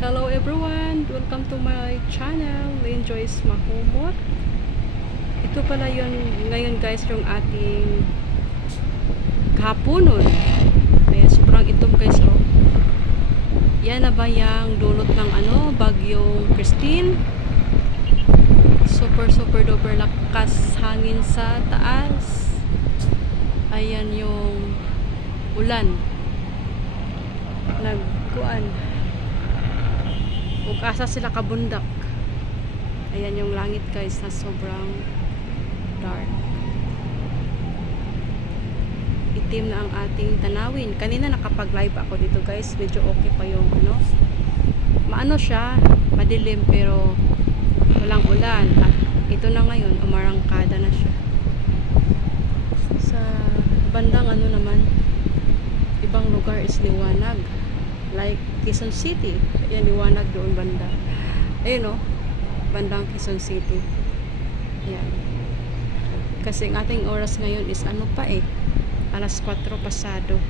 Hello everyone! Welcome to my channel, Lynn Joyce Mahumot. Ito pala yun ngayon guys, yung ating kahaponon. Ayan, sobrang itom guys, oh. Yan na ba yung dulot ng bagyong Christine? Super duper lakas hangin sa taas. Ayan yung ulan. Nagkuan. Kung asa sila kabundak. Ayan yung langit guys na sobrang dark. Itim na ang ating tanawin. Kanina nakapag-live ako dito guys. Medyo okay pa yung maano siya, madilim pero walang ulan. At ito na ngayon, umarangkada na siya. Sa bandang naman, ibang lugar is liwanag. Like Quezon City. Ayan, liwanag doon banda. Ayun, bandang Quezon City. Ayan. Kasi ang ating oras ngayon is alas 4 pasado.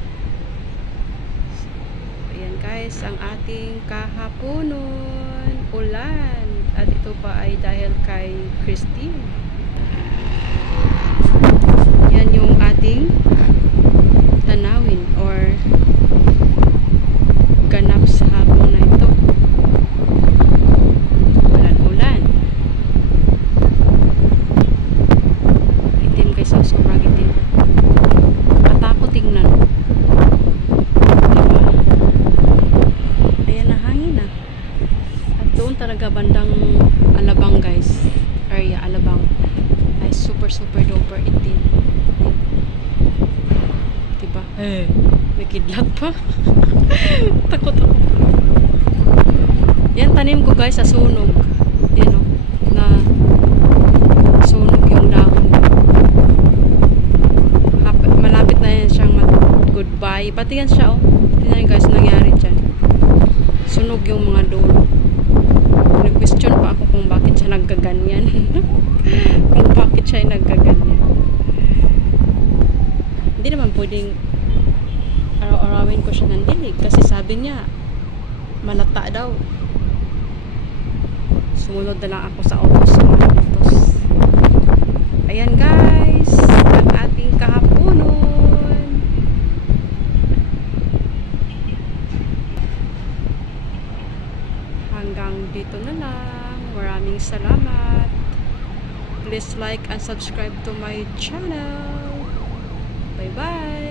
Ayan guys, ang ating kahaponon. Ulan. At ito pa ay dahil kay Christine. Yan yung ating tanawin or ganap sa hapon na ito. Ulan. Itim guys, sobrang itim. Matako tingnan. Diba? Ayan na, hangin na. At doon talaga bandang Alabang guys. Area Alabang. Ay super duper itim. Diba? May kidlat pa. Takot ako. Yan tanim ko guys sa sunog. Yan na sunog yung dahon. Malapit na yan siyang goodbye. Pati yan siya Tingnan guys nangyari dyan. Sunog yung mga dulo. Nag-question pa ako kung bakit siya nagkaganyan. Kung bakit siya nagkaganyan. Hindi naman pwedeng araw-arawin ko siya ng dilig kasi sabi niya malata daw. Sumunod na lang ako sa utos mga utos. Ayan guys, ang ating kahaponon. Hanggang dito na lang. Maraming salamat. Please like and subscribe to my channel. Bye bye.